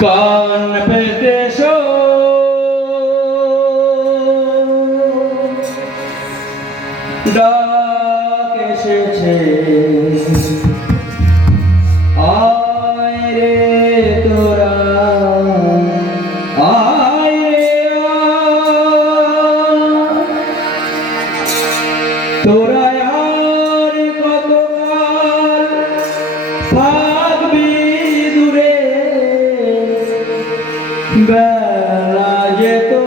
কান পেতে Bella, yeah.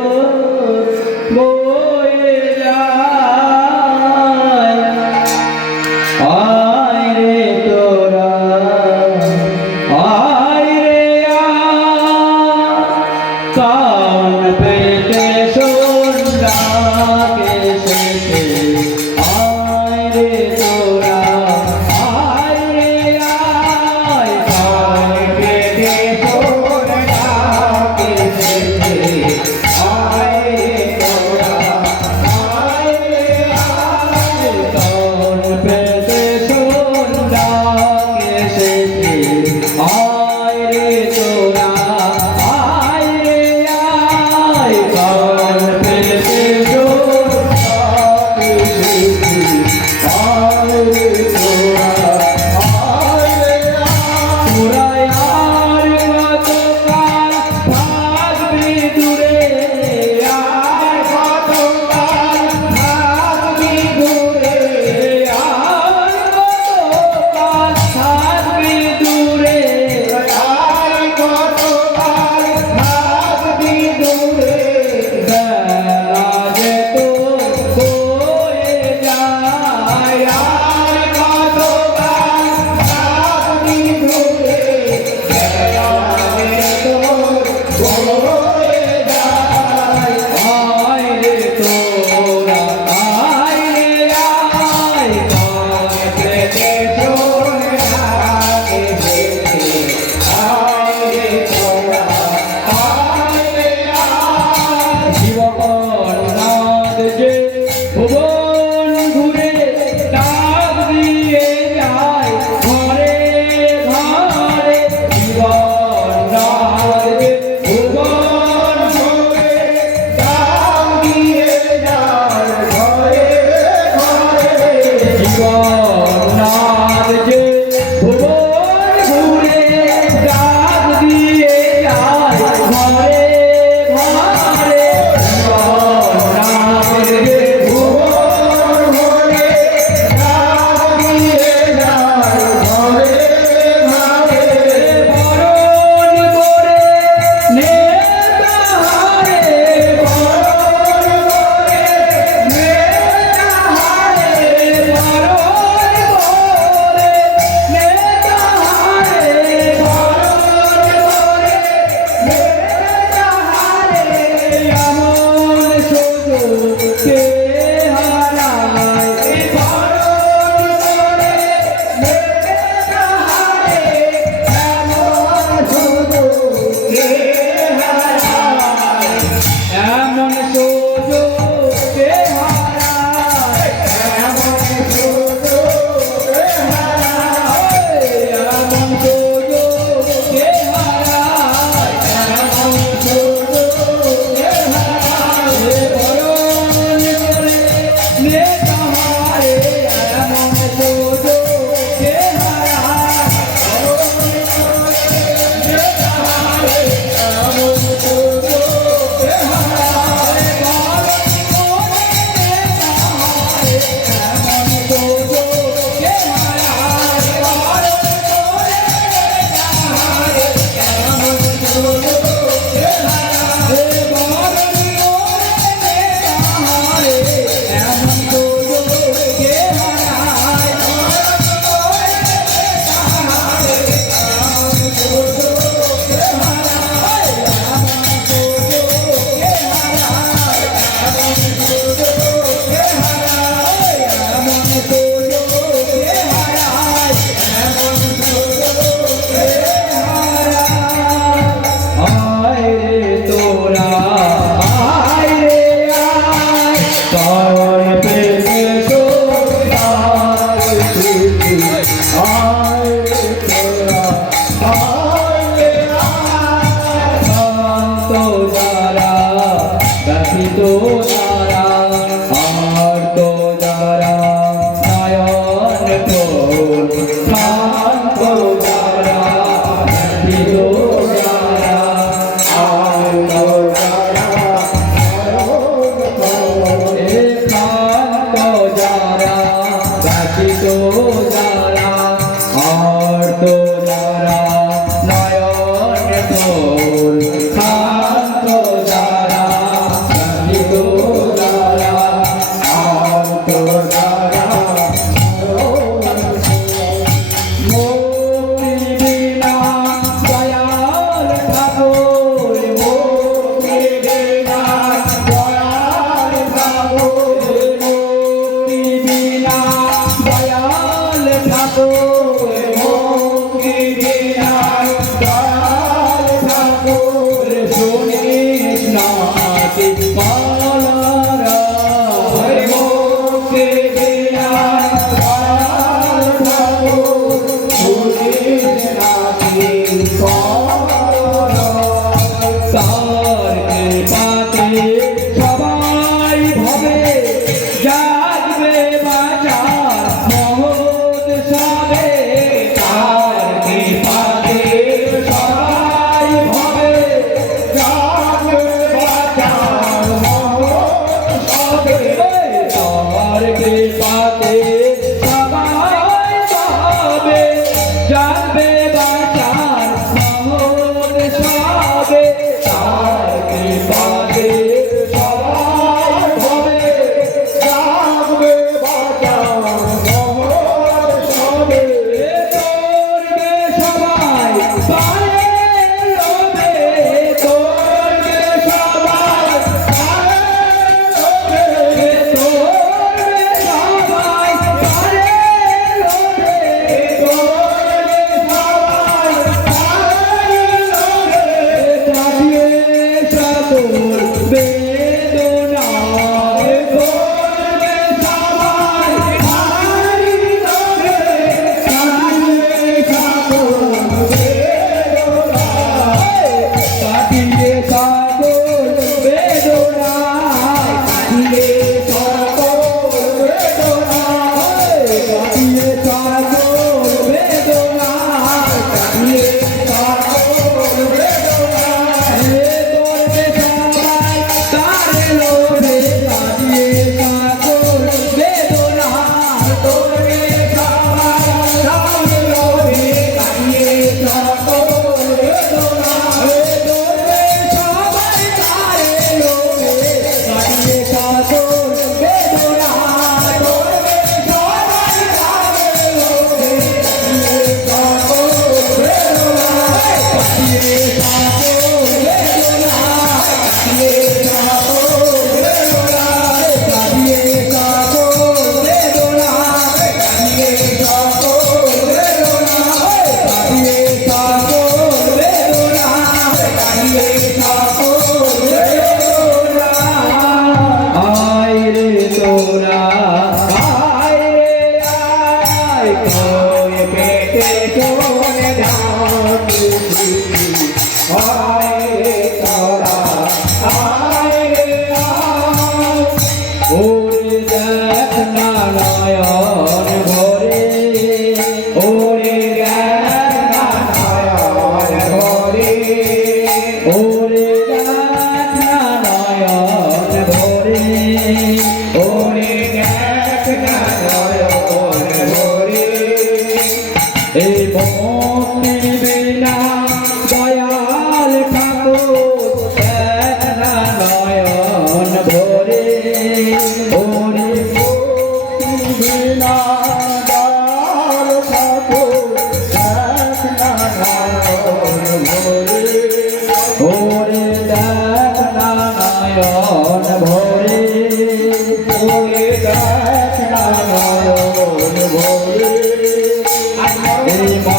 Amen.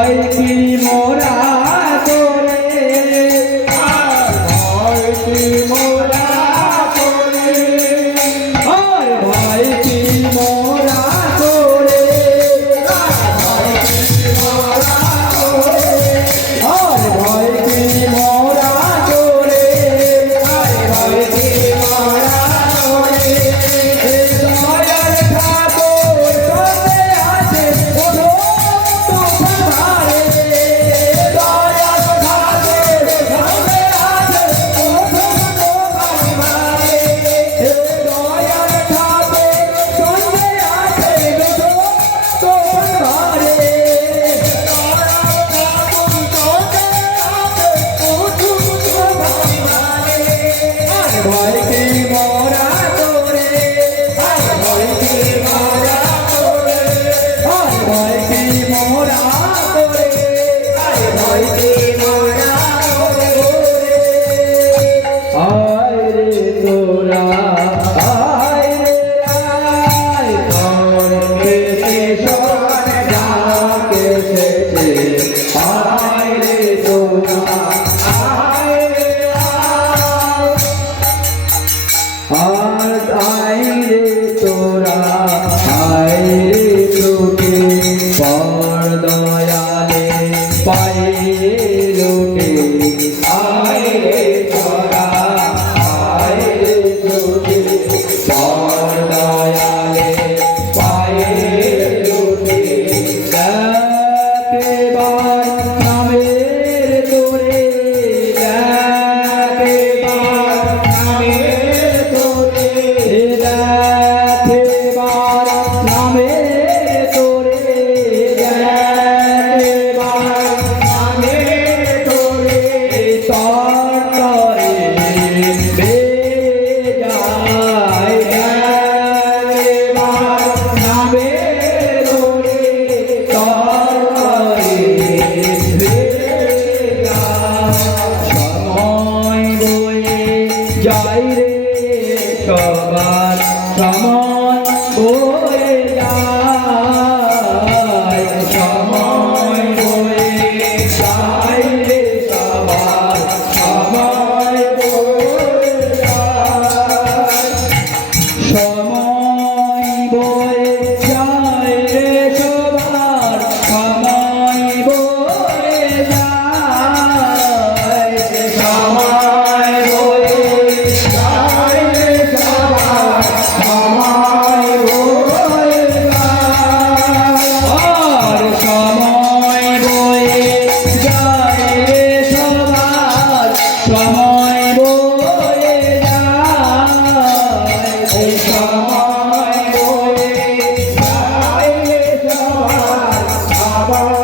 জয় তিরি মোরা। Baba.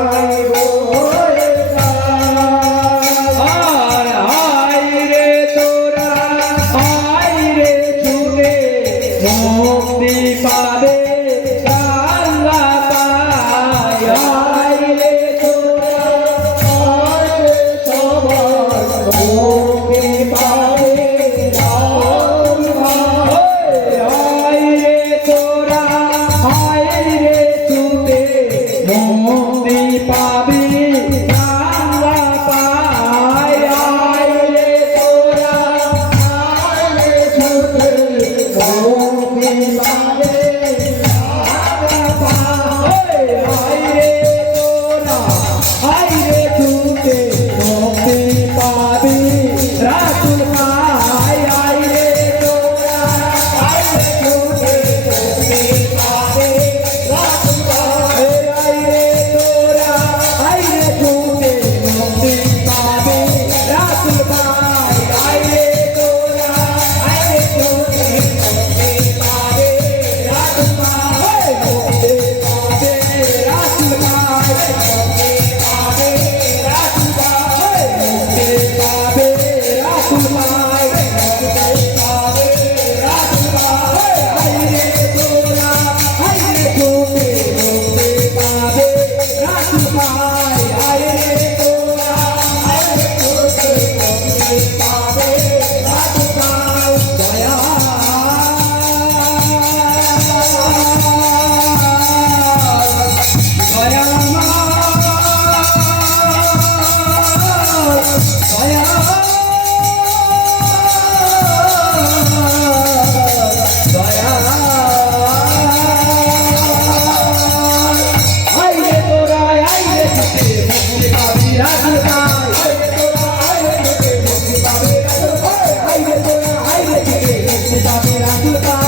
goodbye.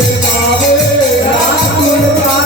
verdadera, la verdadera.